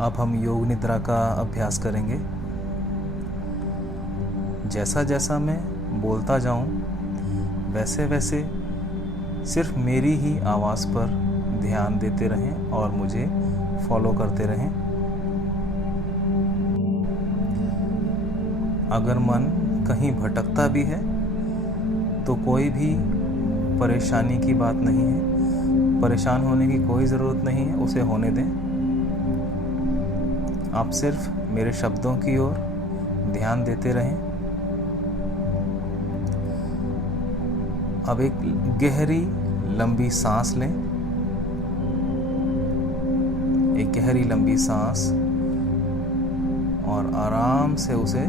अब हम योग निद्रा का अभ्यास करेंगे। जैसा जैसा मैं बोलता जाऊं वैसे वैसे सिर्फ मेरी ही आवाज़ पर ध्यान देते रहें और मुझे फॉलो करते रहें। अगर मन कहीं भटकता भी है तो कोई भी परेशानी की बात नहीं है, परेशान होने की कोई ज़रूरत नहीं है, उसे होने दें। आप सिर्फ मेरे शब्दों की ओर ध्यान देते रहें। अब एक गहरी लंबी सांस लें, एक गहरी लंबी सांस, और आराम से उसे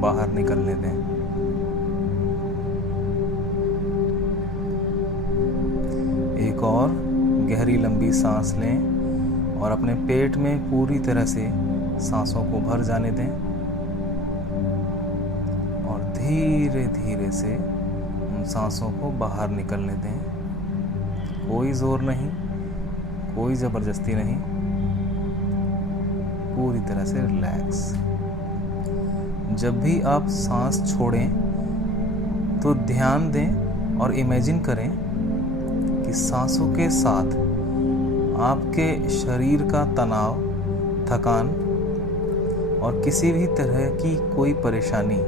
बाहर निकलने दें। एक और गहरी लंबी सांस लें और अपने पेट में पूरी तरह से सांसों को भर जाने दें और धीरे धीरे से उन सांसों को बाहर निकलने दें। कोई जोर नहीं, कोई ज़बरदस्ती नहीं, पूरी तरह से रिलैक्स। जब भी आप सांस छोड़ें तो ध्यान दें और इमेजिन करें कि सांसों के साथ आपके शरीर का तनाव, थकान और किसी भी तरह की कोई परेशानी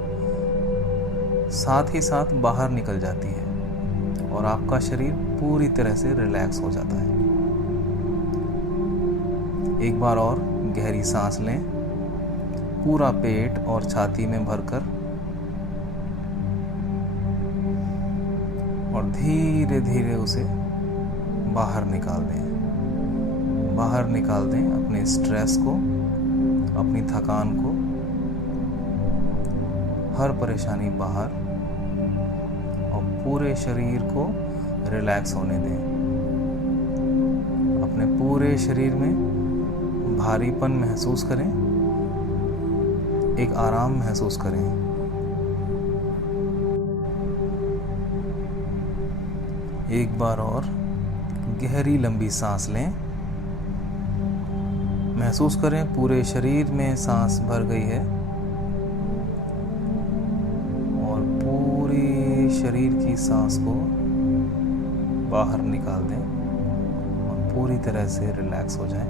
साथ ही साथ बाहर निकल जाती है और आपका शरीर पूरी तरह से रिलैक्स हो जाता है। एक बार और गहरी सांस लें, पूरा पेट और छाती में भरकर, और धीरे धीरे उसे बाहर निकाल दें। बाहर निकाल दें अपने स्ट्रेस को, अपनी थकान को, हर परेशानी बाहर, और पूरे शरीर को रिलैक्स होने दें। अपने पूरे शरीर में भारीपन महसूस करें, एक आराम महसूस करें। एक बार और गहरी लंबी सांस लें, महसूस करें पूरे शरीर में सांस भर गई है और पूरी शरीर की सांस को बाहर निकाल दें और पूरी तरह से रिलैक्स हो जाएं,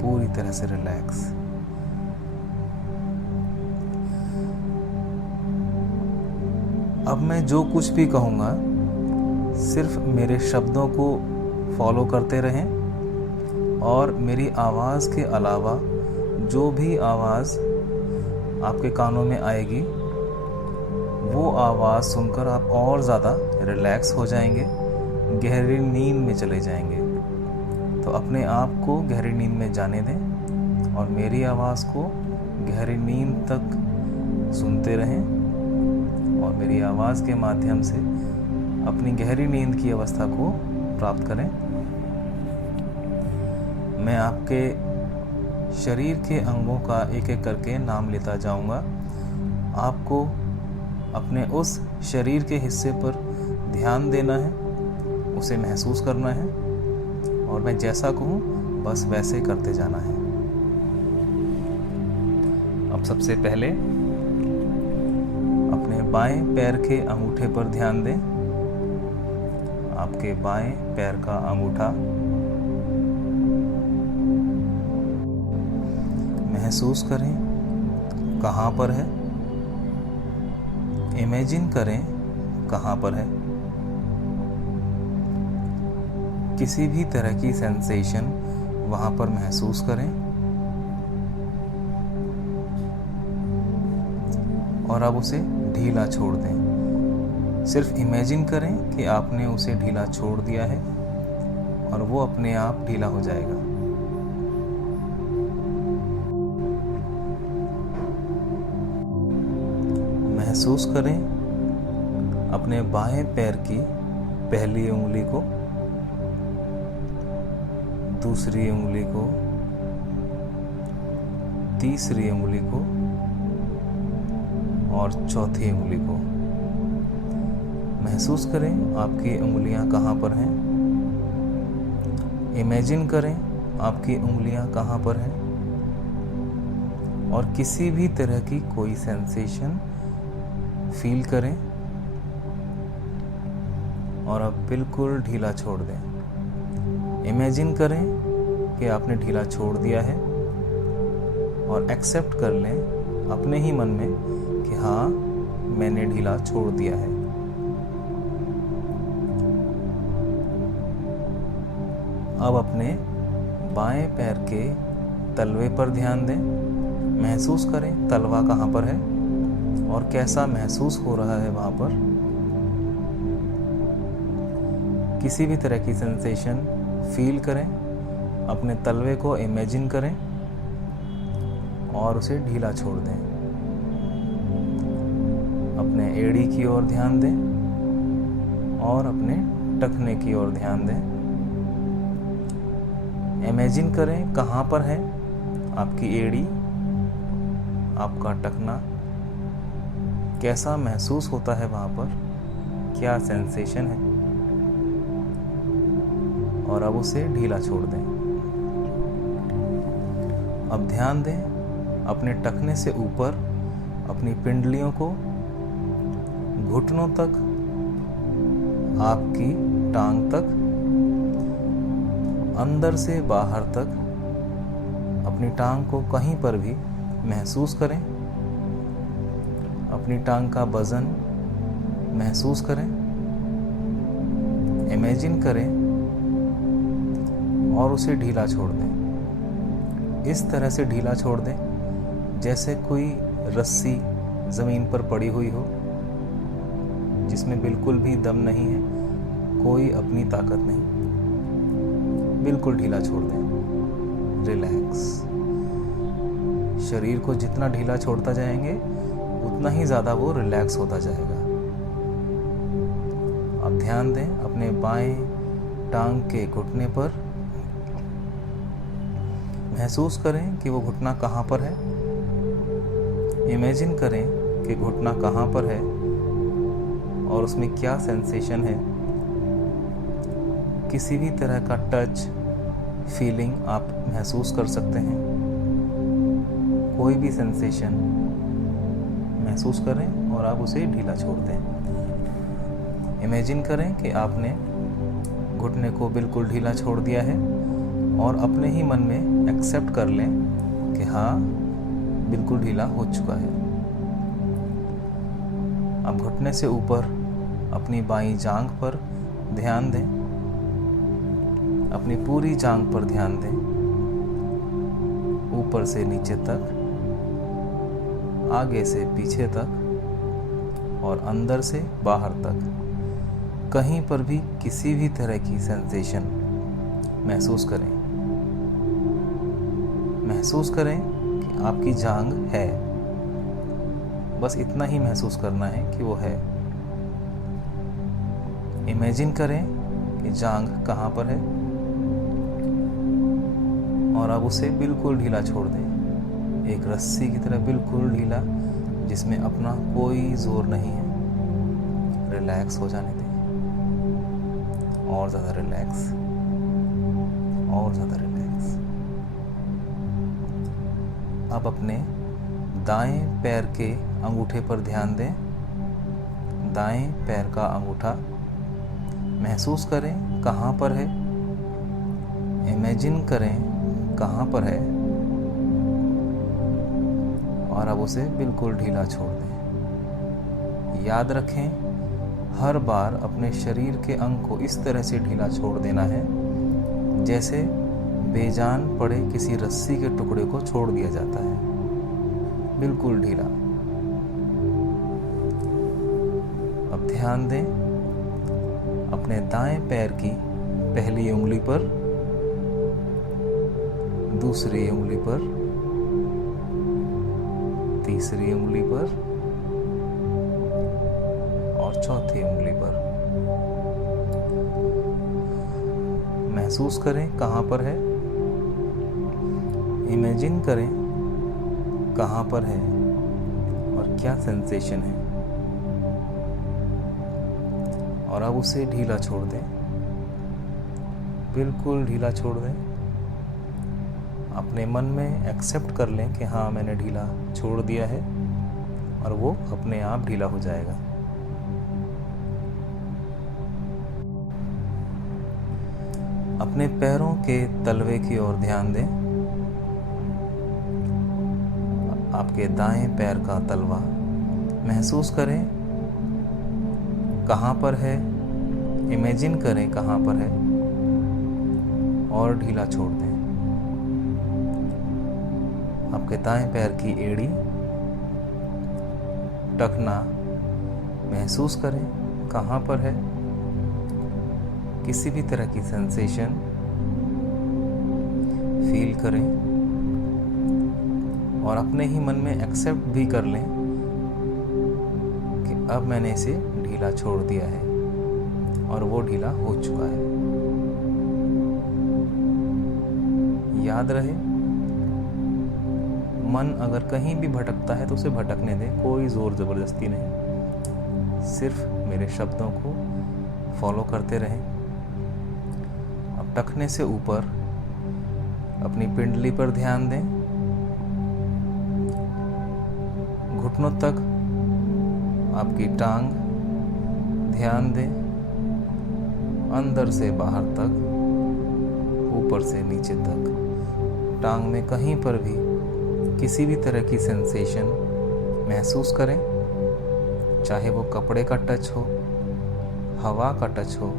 पूरी तरह से रिलैक्स। अब मैं जो कुछ भी कहूँगा सिर्फ मेरे शब्दों को फॉलो करते रहें और मेरी आवाज़ के अलावा जो भी आवाज़ आपके कानों में आएगी वो आवाज़ सुनकर आप और ज़्यादा रिलैक्स हो जाएंगे, गहरी नींद में चले जाएंगे। तो अपने आप को गहरी नींद में जाने दें और मेरी आवाज़ को गहरी नींद तक सुनते रहें और मेरी आवाज़ के माध्यम से अपनी गहरी नींद की अवस्था को प्राप्त करें। मैं आपके शरीर के अंगों का एक एक करके नाम लेता जाऊंगा। आपको अपने उस शरीर के हिस्से पर ध्यान देना है, उसे महसूस करना है और मैं जैसा कहूँ बस वैसे करते जाना है। अब सबसे पहले अपने बाएं पैर के अंगूठे पर ध्यान दें। आपके बाएं पैर का अंगूठा महसूस करें कहाँ पर है, इमेजिन करें कहाँ पर है। किसी भी तरह की सेंसेशन वहाँ पर महसूस करें और अब उसे ढीला छोड़ दें। सिर्फ इमेजिन करें कि आपने उसे ढीला छोड़ दिया है और वो अपने आप ढीला हो जाएगा। महसूस करें अपने बाएं पैर की पहली उंगली को, दूसरी उंगली को, तीसरी उंगली को और चौथी उंगली को। महसूस करें आपकी उंगलियां कहाँ पर हैं। इमेजिन करें आपकी उंगलियां कहाँ पर हैं, और किसी भी तरह की कोई सेंसेशन फील करें और अब बिल्कुल ढीला छोड़ दें। इमेजिन करें कि आपने ढीला छोड़ दिया है और एक्सेप्ट कर लें अपने ही मन में कि हाँ, मैंने ढीला छोड़ दिया है। अब अपने बाएं पैर के तलवे पर ध्यान दें। महसूस करें तलवा कहाँ पर है और कैसा महसूस हो रहा है वहाँ पर। किसी भी तरह की सेंसेशन फील करें, अपने तलवे को इमेजिन करें और उसे ढीला छोड़ दें। अपने एड़ी की ओर ध्यान दें और अपने टखने की ओर ध्यान दें। इमेजिन करें कहाँ पर है आपकी एड़ी, आपका टखना, कैसा महसूस होता है वहाँ पर, क्या सेंसेशन है, और अब उसे ढीला छोड़ दें। अब ध्यान दें अपने टखने से ऊपर अपनी पिंडलियों को, घुटनों तक, आपकी टांग तक, अंदर से बाहर तक अपनी टांग को कहीं पर भी महसूस करें। अपनी टांग का वजन महसूस करें, इमेजिन करें और उसे ढीला छोड़ दें। इस तरह से ढीला छोड़ दें जैसे कोई रस्सी ज़मीन पर पड़ी हुई हो, जिसमें बिल्कुल भी दम नहीं है, कोई अपनी ताकत नहीं। बिल्कुल ढीला छोड़ दें। रिलैक्स। शरीर को जितना ढीला छोड़ता जाएंगे उतना ही ज़्यादा वो रिलैक्स होता जाएगा। अब ध्यान दें अपने बाएं टांग के घुटने पर। महसूस करें कि वो घुटना कहाँ पर है। इमेजिन करें कि घुटना कहाँ पर है और उसमें क्या सेंसेशन है। किसी भी तरह का टच, फीलिंग आप महसूस कर सकते हैं। कोई भी सेंसेशन महसूस करें और आप उसे ढीला छोड़ दें। इमेजिन करें कि आपने घुटने को बिल्कुल ढीला छोड़ दिया है और अपने ही मन में एक्सेप्ट कर लें कि हाँ, बिल्कुल ढीला हो चुका है। अब घुटने से ऊपर अपनी बाईं जांघ पर ध्यान दें। अपनी पूरी जांघ पर ध्यान दें, ऊपर से नीचे तक, आगे से पीछे तक और अंदर से बाहर तक। कहीं पर भी किसी भी तरह की सेंसेशन महसूस करें। महसूस करें कि आपकी जांघ है। बस इतना ही महसूस करना है कि वो है। इमेजिन करें कि जांघ कहाँ पर है और अब उसे बिल्कुल ढीला छोड़ दें। एक रस्सी की तरह बिल्कुल ढीला, जिसमें अपना कोई जोर नहीं है। रिलैक्स हो जाने दें। और ज़्यादा रिलैक्स, और ज़्यादा रिलैक्स। अब अपने दाएं पैर के अंगूठे पर ध्यान दें। दाएं पैर का अंगूठा महसूस करें कहाँ पर है। इमेजिन करें कहाँ पर है और अब उसे बिल्कुल ढीला छोड़ दें। याद रखें, हर बार अपने शरीर के अंग को इस तरह से ढीला छोड़ देना है जैसे बेजान पड़े किसी रस्सी के टुकड़े को छोड़ दिया जाता है। बिल्कुल ढीला। अब ध्यान दें अपने दाएं पैर की पहली उंगली पर, दूसरी उंगली पर, तीसरी उंगली पर और चौथी उंगली पर। महसूस करें कहाँ पर है। इमेजिन करें कहाँ पर है और क्या सेंसेशन है, और अब उसे ढीला छोड़ दें। बिल्कुल ढीला छोड़ दें। अपने मन में एक्सेप्ट कर लें कि हाँ मैंने ढीला छोड़ दिया है, और वो अपने आप ढीला हो जाएगा। अपने पैरों के तलवे की ओर ध्यान दें। आपके दाएं पैर का तलवा महसूस करें कहाँ पर है, इमेजिन करें कहाँ पर है, और ढीला छोड़ दें। आपके दाएं पैर की एड़ी, टखना महसूस करें कहाँ पर है। किसी भी तरह की सेंसेशन फील करें और अपने ही मन में एक्सेप्ट भी कर लें कि अब मैंने इसे ढीला छोड़ दिया है और वो ढीला हो चुका है। याद रहे, मन अगर कहीं भी भटकता है तो उसे भटकने दें, कोई ज़ोर ज़बरदस्ती नहीं, सिर्फ मेरे शब्दों को फॉलो करते रहें। अब टखने से ऊपर अपनी पिंडली पर ध्यान दें, घुटनों तक आपकी टांग ध्यान दें, अंदर से बाहर तक, ऊपर से नीचे तक। टांग में कहीं पर भी किसी भी तरह की सेंसेशन महसूस करें, चाहे वो कपड़े का टच हो, हवा का टच हो,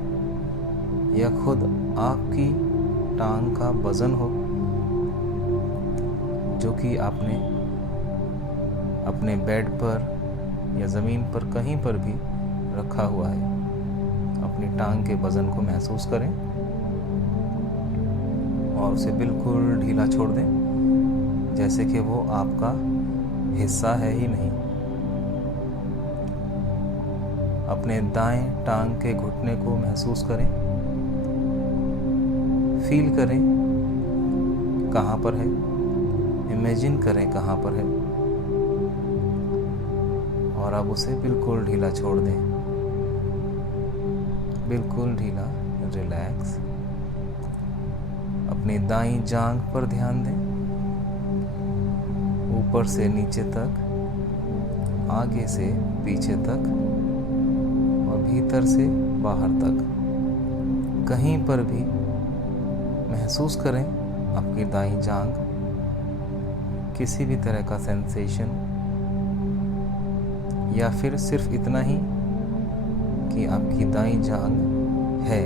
या खुद आपकी टांग का वजन हो जो कि आपने अपने बेड पर या ज़मीन पर कहीं पर भी रखा हुआ है। अपनी टांग के वजन को महसूस करें और उसे बिल्कुल ढीला छोड़ दें, जैसे कि वो आपका हिस्सा है ही नहीं। अपने दाएं टांग के घुटने को महसूस करें, फील करें कहाँ पर है, इमेजिन करें कहाँ पर है, और अब उसे बिल्कुल ढीला छोड़ दें, बिल्कुल ढीला, रिलैक्स। अपनी दाईं जांघ पर ध्यान दें, ऊपर से नीचे तक, आगे से पीछे तक और भीतर से बाहर तक। कहीं पर भी महसूस करें आपकी दाईं जांघ, किसी भी तरह का सेंसेशन, या फिर सिर्फ इतना ही कि आपकी दाईं जांघ है,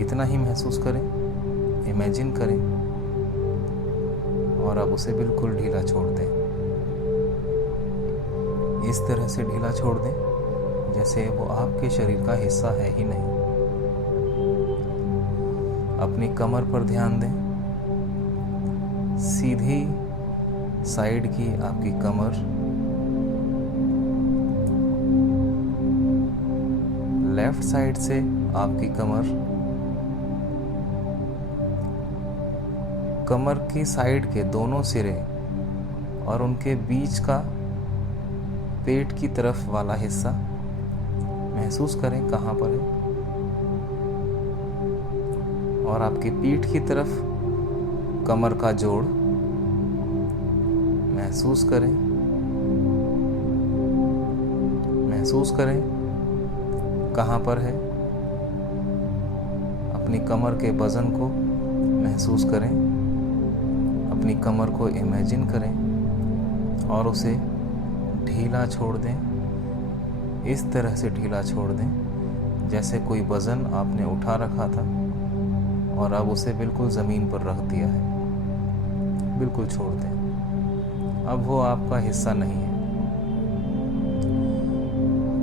इतना ही महसूस करें, इमेजिन करें, और अब उसे बिल्कुल ढीला छोड़ दें। इस तरह से ढीला छोड़ दें जैसे वो आपके शरीर का हिस्सा है ही नहीं। अपनी कमर पर ध्यान दें, सीधी साइड की आपकी कमर, लेफ्ट साइड से आपकी कमर, कमर की साइड के दोनों सिरे और उनके बीच का पेट की तरफ वाला हिस्सा महसूस करें कहाँ पर है, और आपकी पीठ की तरफ कमर का जोड़ महसूस करें, महसूस करें कहाँ पर है। अपनी कमर के वजन को महसूस करें, अपनी कमर को इमेजिन करें और उसे ढीला छोड़ दें। इस तरह से ढीला छोड़ दें जैसे कोई वज़न आपने उठा रखा था और अब उसे बिल्कुल ज़मीन पर रख दिया है। बिल्कुल छोड़ दें, अब वो आपका हिस्सा नहीं है।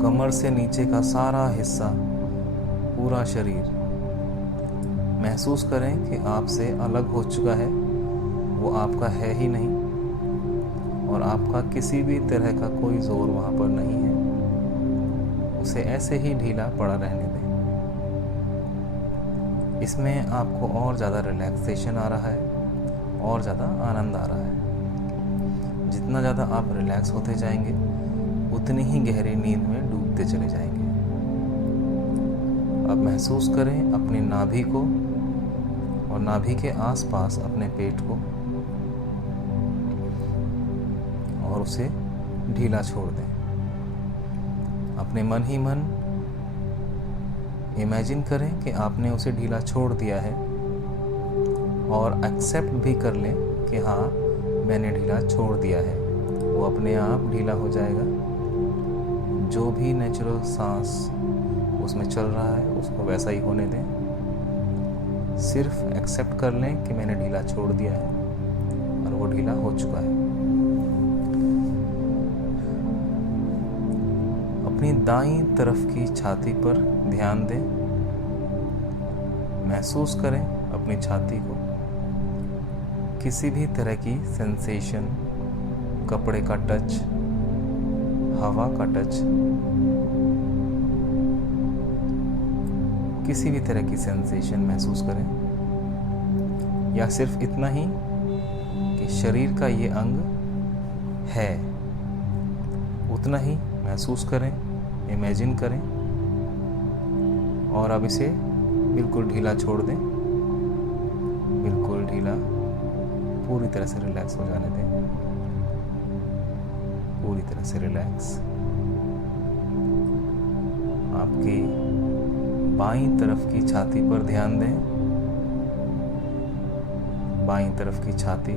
कमर से नीचे का सारा हिस्सा, पूरा शरीर महसूस करें कि आपसे अलग हो चुका है, वो आपका है ही नहीं, और आपका किसी भी तरह का कोई जोर वहाँ पर नहीं है। उसे ऐसे ही ढीला पड़ा रहने दें। इसमें आपको और ज़्यादा रिलैक्सेशन आ रहा है और ज़्यादा आनंद आ रहा है। जितना ज़्यादा आप रिलैक्स होते जाएंगे उतनी ही गहरी नींद में डूबते चले जाएंगे। अब महसूस करें अपनी नाभि को और नाभि के आसपास अपने पेट को और उसे ढीला छोड़ दें। अपने मन ही मन इमेजिन करें कि आपने उसे ढीला छोड़ दिया है और एक्सेप्ट भी कर लें कि हाँ, मैंने ढीला छोड़ दिया है। वो अपने आप ढीला हो जाएगा। जो भी नेचुरल सांस उसमें चल रहा है उसको वैसा ही होने दें। सिर्फ एक्सेप्ट कर लें कि मैंने ढीला छोड़ दिया है और वो ढीला हो चुका है। अपनी दाईं तरफ की छाती पर ध्यान दें। महसूस करें अपनी छाती को। किसी भी तरह की सेंसेशन, कपड़े का टच, हवा का टच, किसी भी तरह की सेंसेशन महसूस करें, या सिर्फ इतना ही कि शरीर का ये अंग है, उतना ही महसूस करें, इमेजिन करें और अब इसे बिल्कुल ढीला छोड़ दें। बिल्कुल ढीला, पूरी तरह से रिलैक्स हो जाने दें। पूरी तरह से रिलैक्स। आपकी बाईं तरफ की छाती पर ध्यान दें। बाईं तरफ की छाती।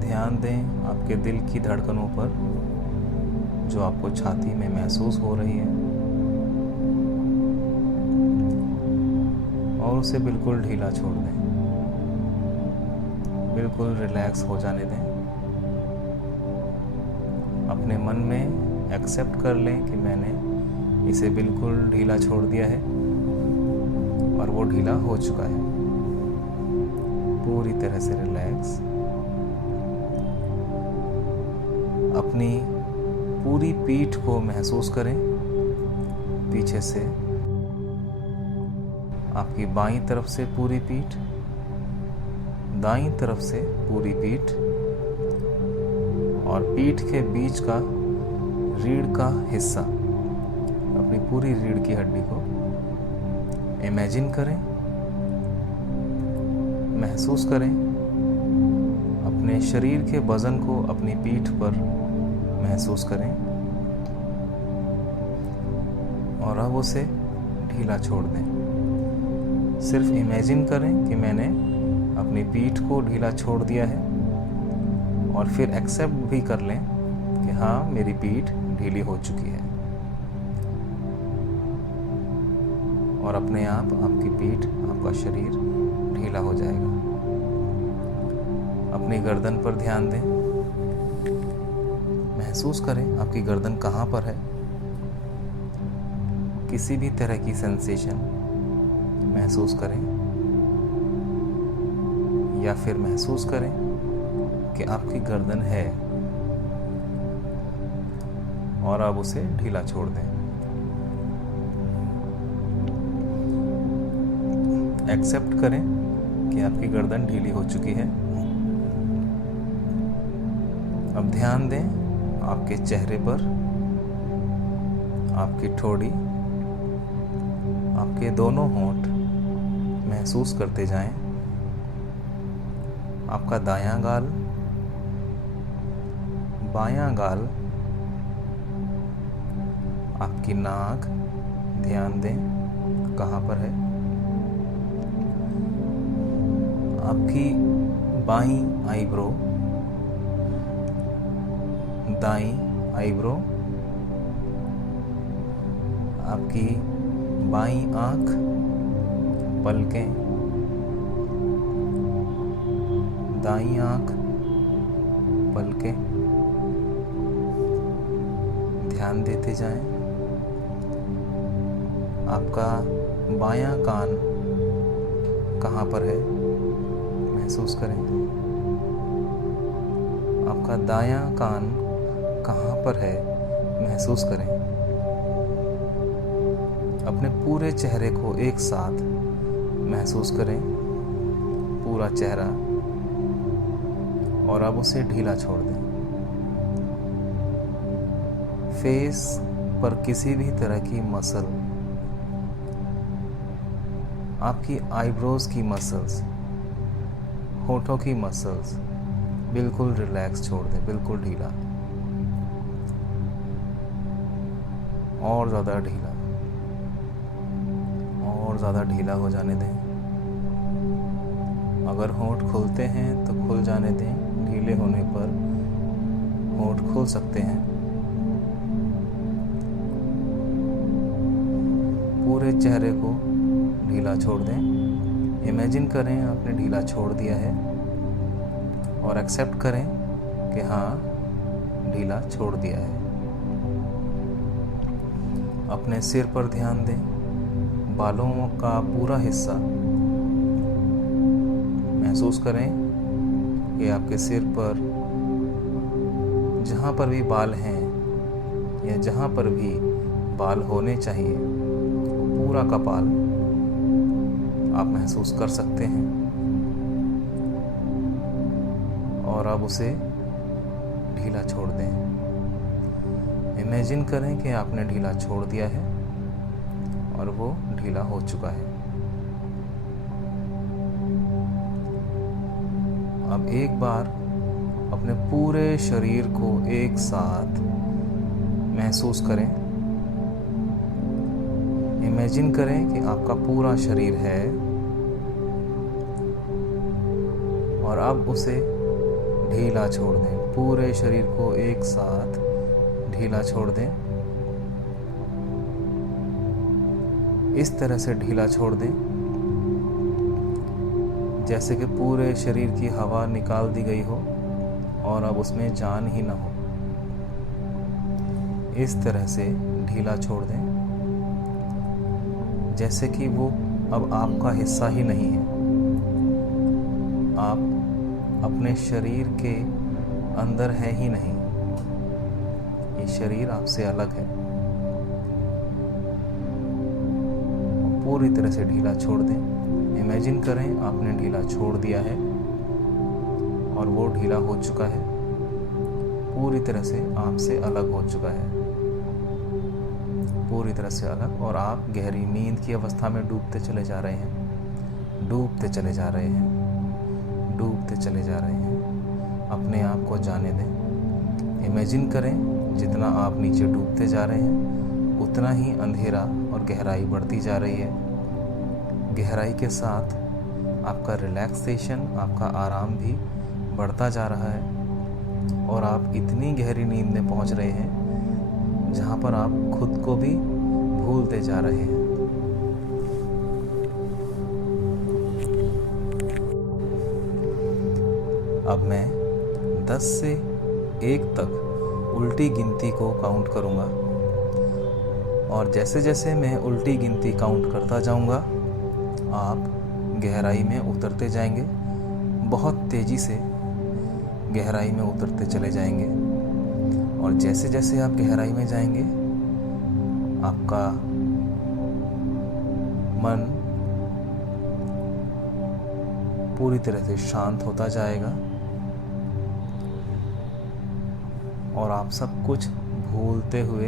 ध्यान दें आपके दिल की धड़कनों पर जो आपको छाती में महसूस हो रही है और उसे बिल्कुल ढीला छोड़ दें। बिल्कुल रिलैक्स हो जाने दें। अपने मन में एक्सेप्ट कर लें कि मैंने इसे बिल्कुल ढीला छोड़ दिया है और वो ढीला हो चुका है। पूरी तरह से रिलैक्स। अपनी पूरी पीठ को महसूस करें। पीछे से आपकी बाईं तरफ से पूरी पीठ, दाईं तरफ से पूरी पीठ और पीठ के बीच का रीढ़ का हिस्सा, अपनी पूरी रीढ़ की हड्डी को इमेजिन करें, महसूस करें। अपने शरीर के वजन को अपनी पीठ पर महसूस करें और अब उसे ढीला छोड़ दें। सिर्फ इमेजिन करें कि मैंने अपनी पीठ को ढीला छोड़ दिया है और फिर एक्सेप्ट भी कर लें कि हाँ, मेरी पीठ ढीली हो चुकी है और अपने आप आपकी पीठ, आपका शरीर ढीला हो जाएगा। अपनी गर्दन पर ध्यान दें। महसूस करें आपकी गर्दन कहाँ पर है। किसी भी तरह की सेंसेशन महसूस करें या फिर महसूस करें कि आपकी गर्दन है और अब उसे ढीला छोड़ दें। एक्सेप्ट करें कि आपकी गर्दन ढीली हो चुकी है। अब ध्यान दें आपके चेहरे पर, आपकी ठोड़ी, आपके दोनों होंठ महसूस करते जाएं। आपका दायां गाल, बायां गाल, आपकी नाक, ध्यान दें कहाँ पर है। आपकी बाईं आईब्रो, दाईं आईब्रो, आपकी बाईं आंख, पलकें, दाईं आंख, पलकें। ध्यान देते जाएं। आपका बायां कान कहाँ पर है, महसूस करें। आपका दायां कान कहाँ पर है, महसूस करें। अपने पूरे चेहरे को एक साथ महसूस करें, पूरा चेहरा, और अब उसे ढीला छोड़ दें। फेस पर किसी भी तरह की मसल आपकी आईब्रोज की मसल्स, होठों की मसल्स बिल्कुल रिलैक्स छोड़ दें, बिल्कुल ढीला, और ज़्यादा ढीला, और ज़्यादा ढीला हो जाने दें। अगर होंठ खुलते हैं तो खुल जाने दें, ढीले होने पर होंठ खुल सकते हैं। पूरे चेहरे को ढीला छोड़ दें। इमेजिन करें आपने ढीला छोड़ दिया है और एक्सेप्ट करें कि हाँ, ढीला छोड़ दिया है। अपने सिर पर ध्यान दें। बालों का पूरा हिस्सा महसूस करें कि आपके सिर पर जहाँ पर भी बाल हैं या जहाँ पर भी बाल होने चाहिए, पूरा का बाल आप महसूस कर सकते हैं। और अब उसे ढीला छोड़ दें। इमेजिन करें कि आपने ढीला छोड़ दिया है और वो ढीला हो चुका है। अब एक बार अपने पूरे शरीर को एक साथ महसूस करें। इमेजिन करें कि आपका पूरा शरीर है और अब उसे ढीला छोड़ दें। पूरे शरीर को एक साथ ढीला छोड़ दें। इस तरह से ढीला छोड़ दें जैसे कि पूरे शरीर की हवा निकाल दी गई हो और अब उसमें जान ही ना हो। इस तरह से ढीला छोड़ दें जैसे कि वो अब आपका हिस्सा ही नहीं है। आप अपने शरीर के अंदर है ही नहीं, ये शरीर आपसे अलग है। पूरी तरह से ढीला छोड़ दें। इमेजिन करें आपने ढीला छोड़ दिया है और वो ढीला हो चुका है, पूरी तरह से आपसे अलग हो चुका है, पूरी तरह से अलग। और आप गहरी नींद की अवस्था में डूबते चले जा रहे हैं, डूबते चले जा रहे हैं, डूबते चले जा रहे हैं। अपने आप को जाने दें। इमेजिन करें जितना आप नीचे डूबते जा रहे हैं उतना ही अंधेरा और गहराई बढ़ती जा रही है। गहराई के साथ आपका रिलैक्सेशन, आपका आराम भी बढ़ता जा रहा है और आप इतनी गहरी नींद में पहुंच रहे हैं जहां पर आप खुद को भी भूलते जा रहे हैं। अब मैं 10 से 1 तक उल्टी गिनती को काउंट करूंगा और जैसे जैसे मैं उल्टी गिनती काउंट करता जाऊंगा आप गहराई में उतरते जाएंगे, बहुत तेज़ी से गहराई में उतरते चले जाएंगे। और जैसे जैसे आप गहराई में जाएंगे आपका मन पूरी तरह से शांत होता जाएगा और आप सब कुछ भूलते हुए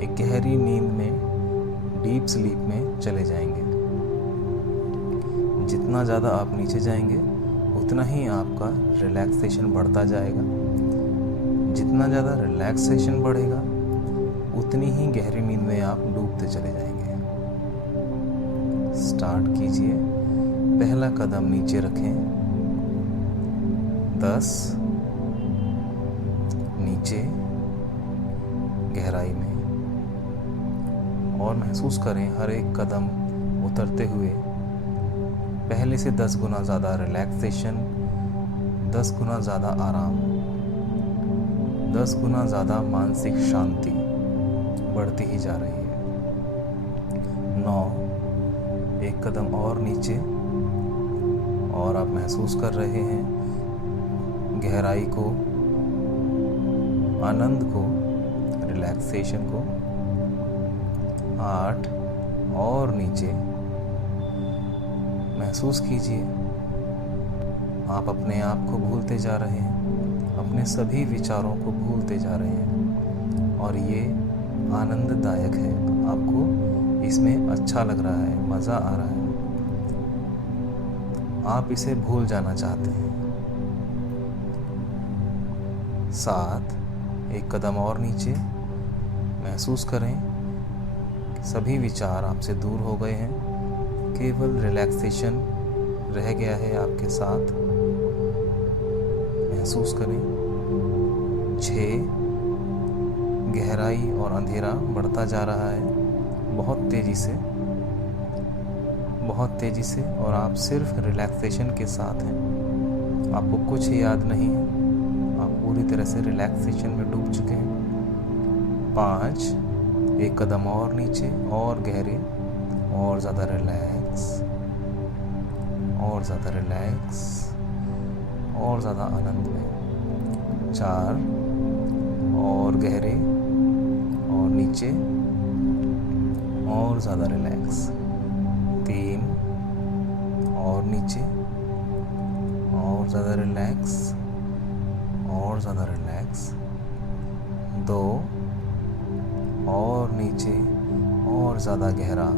एक गहरी नींद में, डीप स्लीप में चले जाएंगे। जितना ज़्यादा आप नीचे जाएंगे उतना ही आपका रिलैक्सेशन बढ़ता जाएगा। जितना ज़्यादा रिलैक्सेशन बढ़ेगा उतनी ही गहरी नींद में आप डूबते चले जाएंगे। स्टार्ट कीजिए। पहला कदम नीचे रखें, 10, नीचे गहराई में, और महसूस करें हर एक कदम उतरते हुए पहले से 10 गुना ज़्यादा रिलैक्सेशन, 10 गुना ज़्यादा आराम, 10 गुना ज़्यादा मानसिक शांति बढ़ती ही जा रही है। 9, एक कदम और नीचे, और आप महसूस कर रहे हैं गहराई को, आनंद को, रिलैक्सेशन को। 8, और नीचे महसूस कीजिए आप अपने आप को भूलते जा रहे हैं, अपने सभी विचारों को भूलते जा रहे हैं और ये आनंददायक है। आपको इसमें अच्छा लग रहा है, मज़ा आ रहा है। आप इसे भूल जाना चाहते हैं। 7, एक कदम और नीचे। महसूस करें कि सभी विचार आपसे दूर हो गए हैं, केवल रिलैक्सेशन रह गया है आपके साथ। महसूस करें। 6, गहराई और अंधेरा बढ़ता जा रहा है बहुत तेज़ी से, बहुत तेज़ी से, और आप सिर्फ रिलैक्सेशन के साथ हैं। आपको कुछ याद नहीं है, आप पूरी तरह से रिलैक्सेशन में डूब चुके हैं। 5, एक कदम और नीचे, और गहरे, और ज़्यादा रिलैक्स, और ज़्यादा रिलैक्स, और ज़्यादा आनंद में। 4, और गहरे, और नीचे, और ज़्यादा रिलैक्स। 3, और नीचे, और ज़्यादा रिलैक्स, और ज़्यादा रिलैक्स। 2, और नीचे, और ज़्यादा गहरा,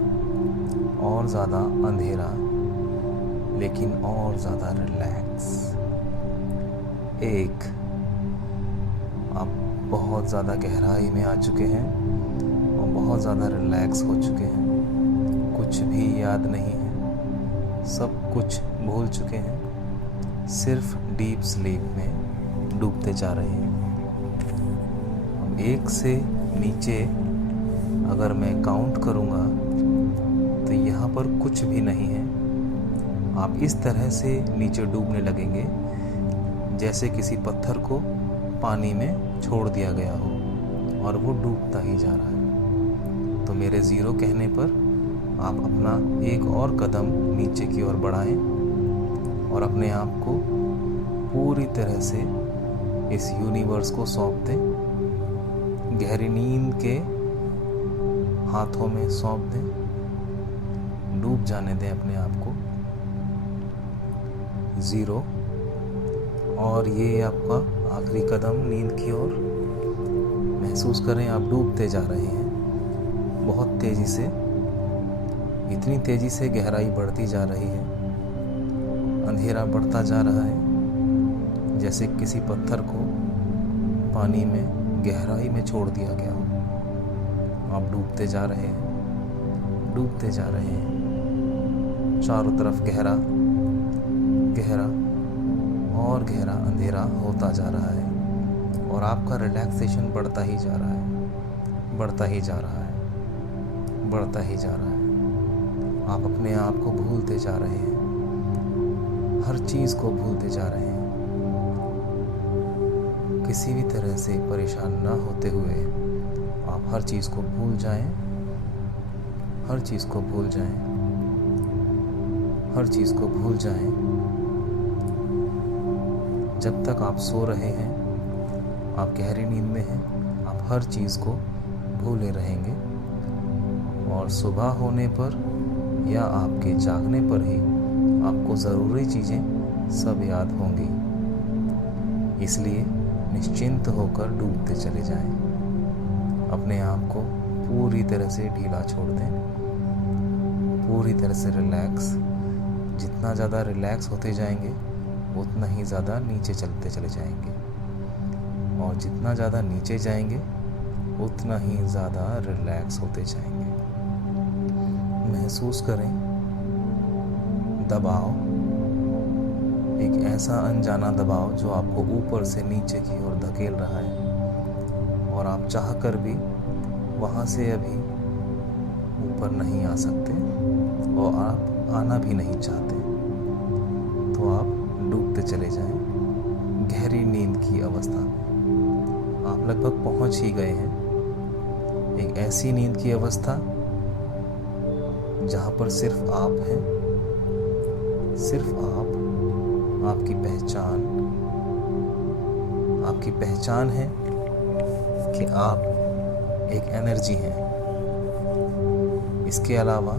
और ज़्यादा अंधेरा, लेकिन और ज़्यादा रिलैक्स। 1, आप बहुत ज़्यादा गहराई में आ चुके हैं और बहुत ज़्यादा रिलैक्स हो चुके हैं। कुछ भी याद नहीं है, सब कुछ भूल चुके हैं, सिर्फ डीप स्लीप में डूबते जा रहे हैं। 1 से नीचे अगर मैं काउंट करूँगा तो यहाँ पर कुछ भी नहीं है। आप इस तरह से नीचे डूबने लगेंगे जैसे किसी पत्थर को पानी में छोड़ दिया गया हो और वो डूबता ही जा रहा है। तो मेरे 0 कहने पर आप अपना एक और कदम नीचे की ओर बढ़ाएं और अपने आप को पूरी तरह से इस यूनिवर्स को सौंप दें। गहरी नींद के हाथों में सौंप दें, डूब जाने दें अपने आप को। 0, और ये आपका आखिरी कदम नींद की ओर। महसूस करें आप डूबते जा रहे हैं बहुत तेज़ी से, इतनी तेज़ी से गहराई बढ़ती जा रही है, अंधेरा बढ़ता जा रहा है जैसे किसी पत्थर को पानी में गहराई में छोड़ दिया गया हो। आप डूबते जा रहे हैं, डूबते जा रहे हैं। चारों तरफ गहरा गहरा और गहरा अंधेरा होता जा रहा है और आपका रिलैक्सेशन बढ़ता ही जा रहा है, बढ़ता ही जा रहा है, बढ़ता ही जा रहा है। आप अपने आप को भूलते जा रहे हैं, हर चीज़ को भूलते जा रहे हैं। किसी भी तरह से परेशान ना होते हुए आप हर चीज़ को भूल जाएं, हर चीज़ को भूल जाएं, हर चीज़ को भूल जाएं। जब तक आप सो रहे हैं, आप गहरी नींद में हैं, आप हर चीज़ को भूले रहेंगे और सुबह होने पर या आपके जागने पर ही आपको ज़रूरी चीज़ें सब याद होंगी। इसलिए निश्चिंत होकर डूबते चले जाएं। अपने आप को पूरी तरह से ढीला छोड़ दें, पूरी तरह से रिलैक्स। जितना ज़्यादा रिलैक्स होते जाएंगे उतना ही ज़्यादा नीचे चलते चले जाएंगे और जितना ज़्यादा नीचे जाएंगे उतना ही ज़्यादा रिलैक्स होते जाएंगे। महसूस करें दबाव, एक ऐसा अनजाना दबाव जो आपको ऊपर से नीचे की ओर धकेल रहा है और आप चाहकर भी वहाँ से अभी ऊपर नहीं आ सकते और आप आना भी नहीं चाहते। तो आप डूबते चले जाएं गहरी नींद की अवस्था में। आप लगभग पहुँच ही गए हैं एक ऐसी नींद की अवस्था जहाँ पर सिर्फ आप हैं, सिर्फ आप, आपकी पहचान है कि आप एक एनर्जी हैं। इसके अलावा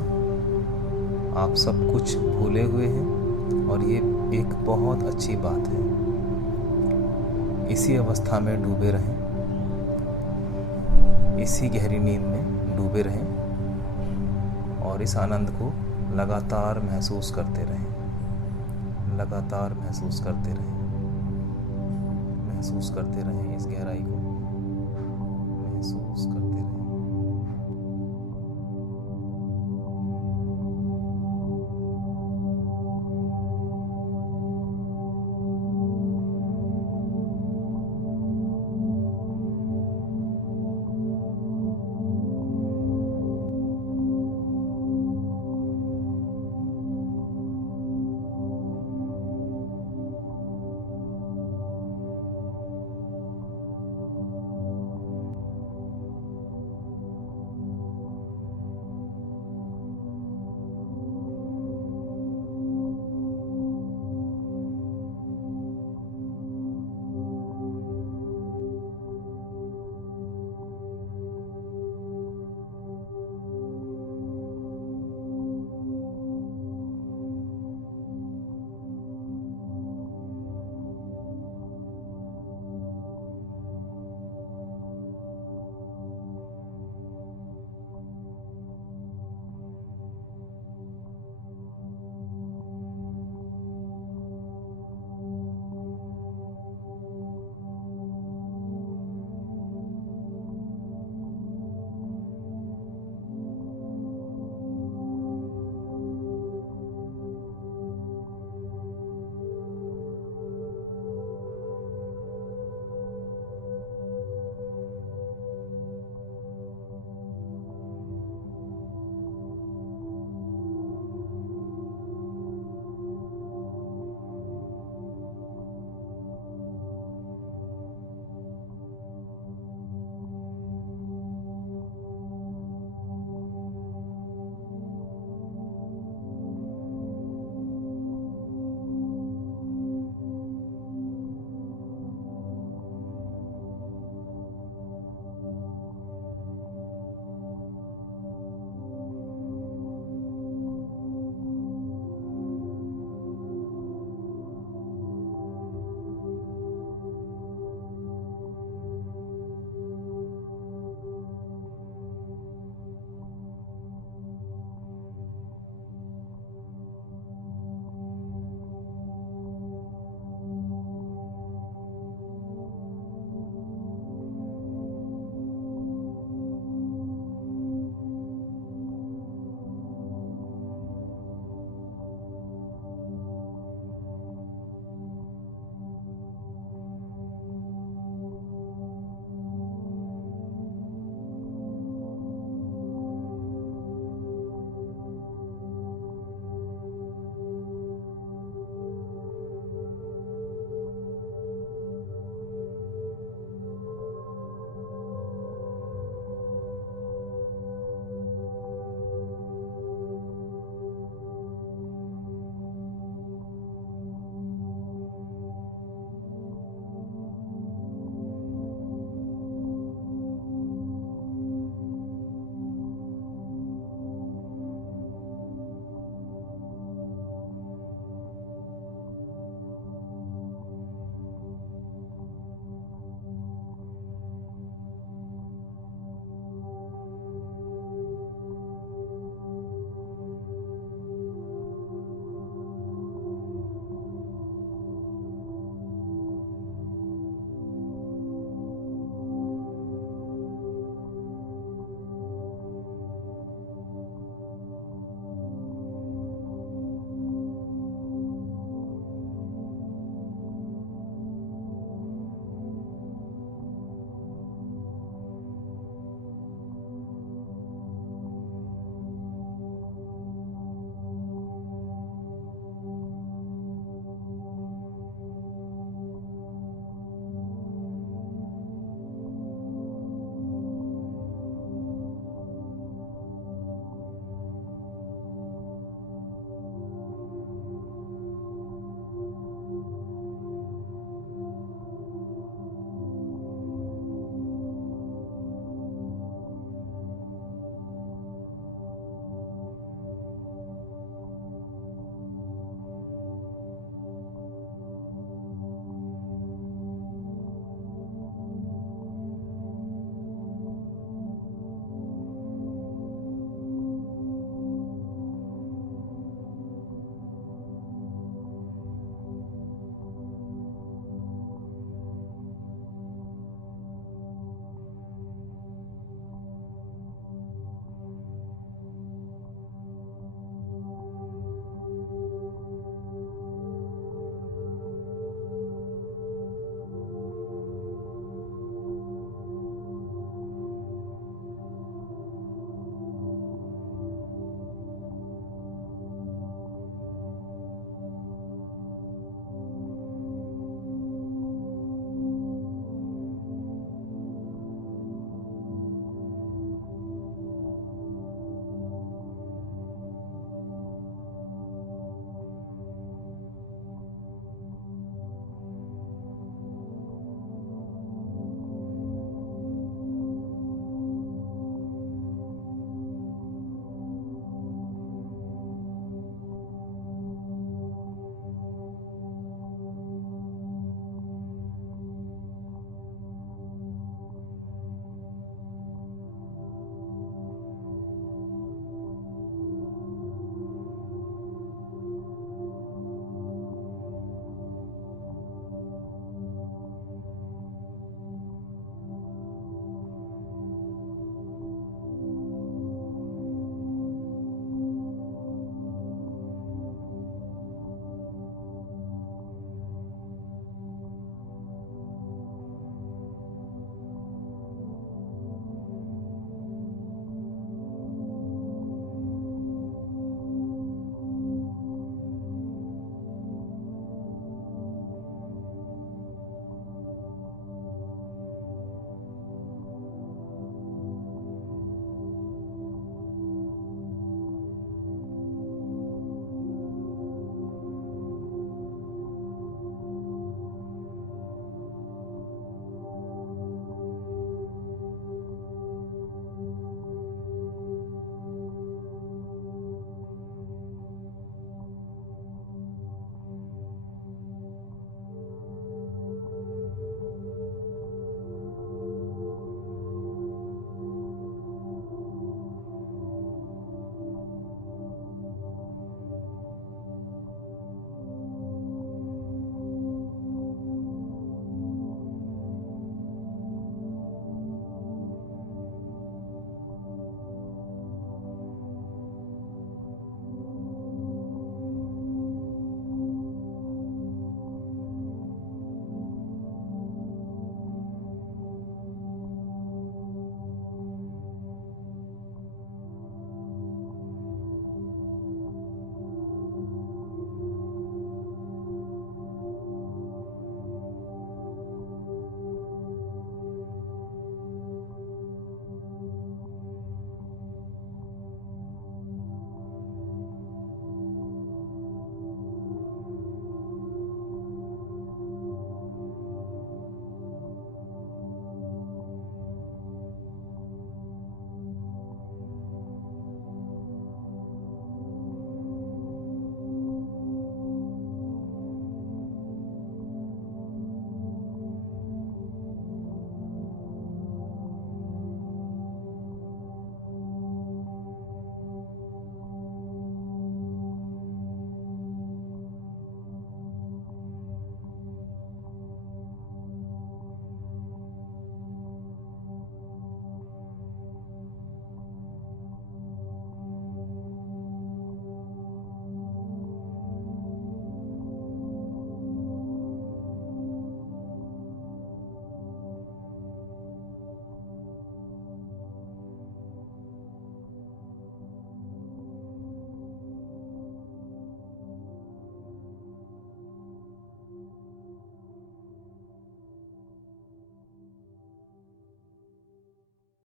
आप सब कुछ भूले हुए हैं और ये एक बहुत अच्छी बात है। इसी अवस्था में डूबे रहें, इसी गहरी नींद में डूबे रहें और इस आनंद को लगातार महसूस करते रहें। लगातार महसूस करते रहें, महसूस करते रहें इस गहराई को, महसूस करते रहें।